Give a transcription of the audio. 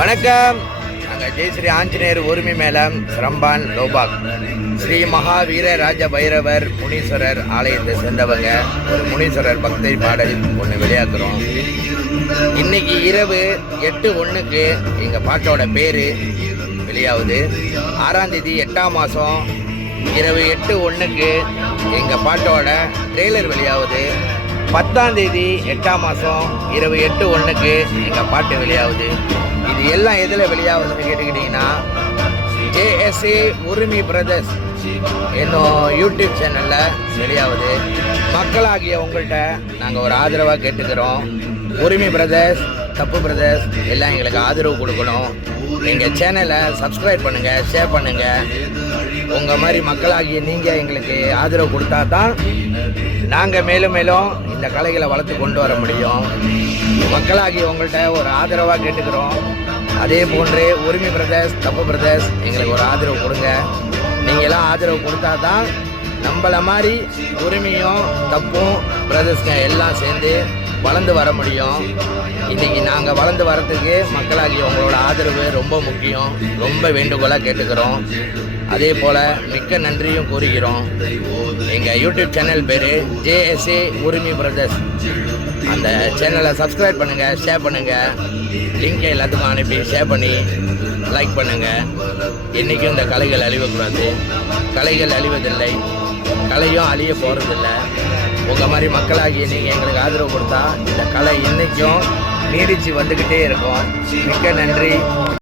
வணக்கம். நாங்கள் ஜெய் ஸ்ரீ ஆஞ்சநேயர் உரிமை மேளம் சிரம்பான் லோபாக் ஸ்ரீ மகாவீர ராஜ பைரவர் முனீஸ்வரர் ஆலயத்தை சேர்ந்தவங்க ஒரு முனீஸ்வரர் பக்தி பாடல் ஒன்று வெளியாக்குறோம். இன்னைக்கு இரவு 8/1 எங்கள் பாட்டோட பேர் வெளியாகுது. 6ஆம் தேதி 8ஆம் மாதம் இரவு 8/1 எங்கள் பாட்டோட ட்ரெய்லர் வெளியாகுது. 10ஆம் தேதி 8ஆம் மாதம் இரவு 8/1 எங்கள் பாட்டு வெளியாகுது. இது எல்லாம் எதில் வெளியாகுதுன்னு கேட்டுக்கிட்டிங்கன்னா JSA உரிமை பிரதர்ஸ் என்னும் யூடியூப் சேனலில் வெளியாகுது. மக்களாகிய உங்கள்கிட்ட நாங்கள் ஒரு ஆதரவாக கேட்டுக்கிறோம். உரிமை பிரதர்ஸ், தப்பு பிரதர்ஸ் எல்லாம் எங்களுக்கு ஆதரவு கொடுக்கணும். எங்கள் சேனலை சப்ஸ்கிரைப் பண்ணுங்கள், ஷேர் பண்ணுங்கள். உங்கள் மாதிரி மக்களாகிய நீங்கள் எங்களுக்கு ஆதரவு கொடுத்தா தான் நாங்கள் மேலும் மேலும் இந்த கலைகளை வளர்த்து கொண்டு வர முடியும். மக்களாகிய உங்கள்கிட்ட ஒரு ஆதரவாக கேட்டுக்கிறோம். அதே போன்று உரிமை பிரதர்ஸ், தப்பு பிரதர்ஸ் எங்களுக்கு ஒரு ஆதரவு கொடுங்க. நீங்களாம் ஆதரவு கொடுத்தா தான் நம்மளை மாதிரி உரிமையும் தப்பும் பிரதர்ஸ்ங்க எல்லாம் சேர்ந்து வளர்ந்து வர முடியும். இன்றைக்கி நாங்கள் வளர்ந்து வரத்துக்கு மக்களாகிய உங்களோட ஆதரவு ரொம்ப முக்கியம். ரொம்ப வேண்டுகோளாக கேட்டுக்கிறோம். அதே போல் மிக்க நன்றியும் கூறுகிறோம். எங்கள் யூடியூப் சேனல் பேர் JSA உரிமை பிரதர்ஸ். அந்த சேனலை சப்ஸ்கிரைப் பண்ணுங்கள், ஷேர் பண்ணுங்கள். லிங்கை எல்லாத்துக்கும் அனுப்பி ஷேர் பண்ணி லைக் பண்ணுங்கள். என்றைக்கும் இந்த கலைகள் அழிவக்கூடாது. கலைகள் அழிவதில்லை, கலையும் அழிய போகிறதில்லை. உங்கள் மாதிரி மக்களாகிய நீங்கள் எங்களுக்கு ஆதரவு கொடுத்தா இந்த கலை என்றைக்கும் நீடித்து வந்துக்கிட்டே இருக்கும். மிக்க நன்றி.